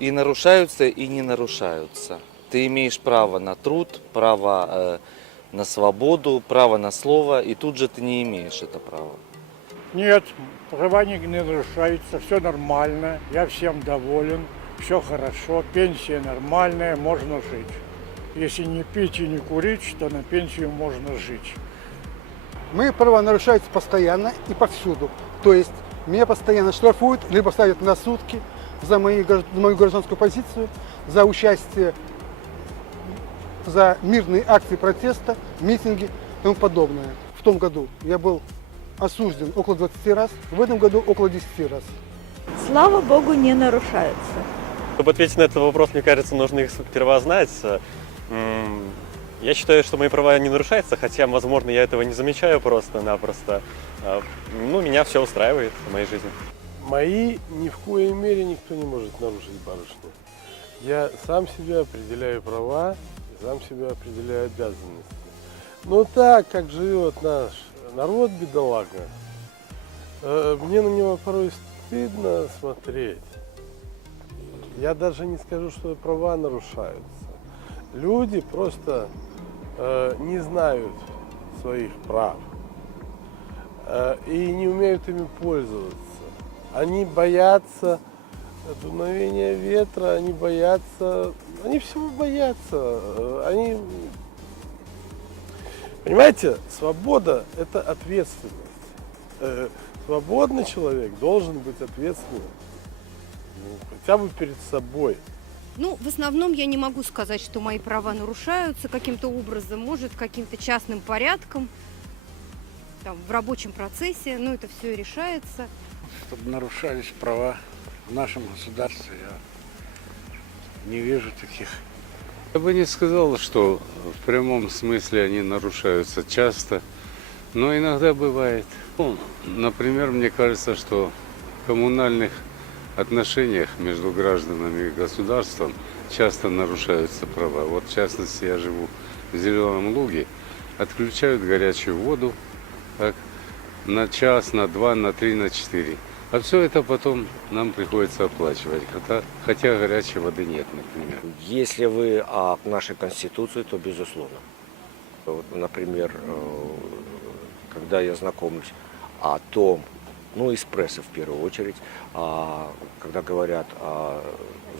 и нарушаются, и не нарушаются. Ты имеешь право на труд, право на свободу, право на слово, и тут же ты не имеешь это право. Нет, права не нарушаются, все нормально, я всем доволен, все хорошо, пенсия нормальная, можно жить. Если не пить и не курить, то на пенсию можно жить. Мои права нарушаются постоянно и повсюду. То есть меня постоянно штрафуют, либо ставят на сутки за мою гражданскую позицию, за участие, за мирные акции протеста, митинги и тому подобное. В том году я был осужден около 20 раз, в этом году около 10 раз. Слава Богу, не нарушаются. Чтобы ответить на этот вопрос, мне кажется, нужно их сперва знать. Я считаю, что мои права не нарушаются, хотя, возможно, я этого не замечаю просто-напросто. Ну, меня все устраивает в моей жизни. Мои ни в коей мере никто не может нарушить, барышня. Я сам себе определяю права, сам себе определяю обязанности. Но так, как живет наш народ, бедолага, мне на него порой стыдно смотреть. Я даже не скажу, что права нарушаются. Люди просто не знают своих прав и не умеют ими пользоваться. Они боятся дуновения ветра, они всего боятся. Понимаете, свобода – это ответственность. Свободный человек должен быть ответственным, хотя бы перед собой. Ну, в основном я не могу сказать, что мои права нарушаются каким-то образом, может, каким-то частным порядком, там, в рабочем процессе, но это все решается. Чтобы нарушались права в нашем государстве, я не вижу таких. Я бы не сказал, что в прямом смысле они нарушаются часто, но иногда бывает. Например, мне кажется, что в коммунальных отношениях между гражданами и государством часто нарушаются права. Вот в частности, я живу в Зеленом Луге, отключают горячую воду так, на час, на 2, на 3, на 4. А все это потом нам приходится оплачивать, хотя горячей воды нет, например. Если вы о нашей Конституции, то безусловно. Вот, например, когда я знакомлюсь о том, ну, из прессы в первую очередь, когда говорят о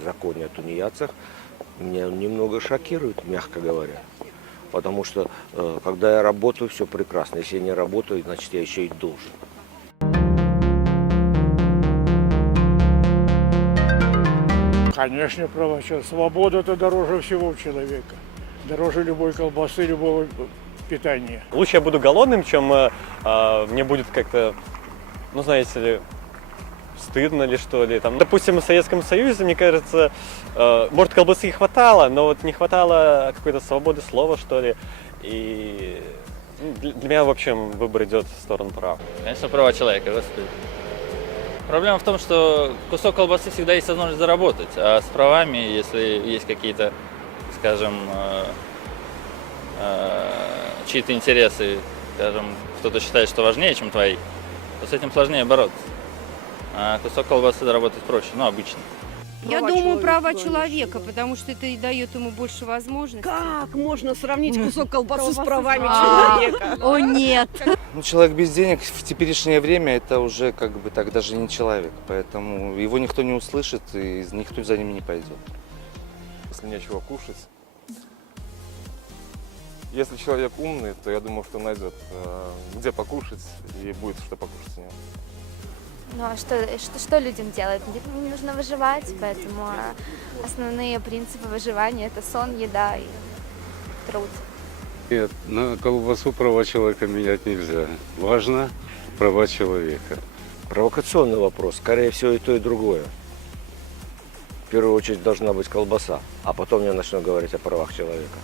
законе о тунеядцах, меня немного шокирует, мягко говоря. Потому что, когда я работаю, все прекрасно. Если я не работаю, значит, я еще и должен. Конечно, права человека. Свобода – это дороже всего у человека. Дороже любой колбасы, любого питания. Лучше я буду голодным, чем мне будет как-то, ну, знаете ли, стыдно ли, что ли. Там, допустим, в Советском Союзе, мне кажется, может, колбасы и хватало, но вот не хватало какой-то свободы слова, что ли. И для меня, в общем, выбор идет в сторону прав. Конечно, права человека, господи. Проблема в том, что кусок колбасы всегда есть возможность заработать, а с правами, если есть какие-то, скажем, чьи-то интересы, скажем, кто-то считает, что важнее, чем твои, то с этим сложнее бороться. А кусок колбасы заработать проще, ну, обычно. Я думаю, права человека, потому что это и дает ему больше возможностей. Как можно сравнить кусок колбасы с правами человека? О, нет! Ну, человек без денег в теперешнее время это уже как бы так даже не человек, поэтому его никто не услышит и никто за ним не пойдет. Если нечего кушать. Если человек умный, то я думаю, что найдет, где покушать, и будет что покушать у него. Ну а что людям делать? Людям нужно выживать, поэтому основные принципы выживания – это сон, еда и труд. Нет, на колбасу права человека менять нельзя. Важно права человека. Провокационный вопрос. Скорее всего, и то, и другое. В первую очередь должна быть колбаса, а потом я начну говорить о правах человека.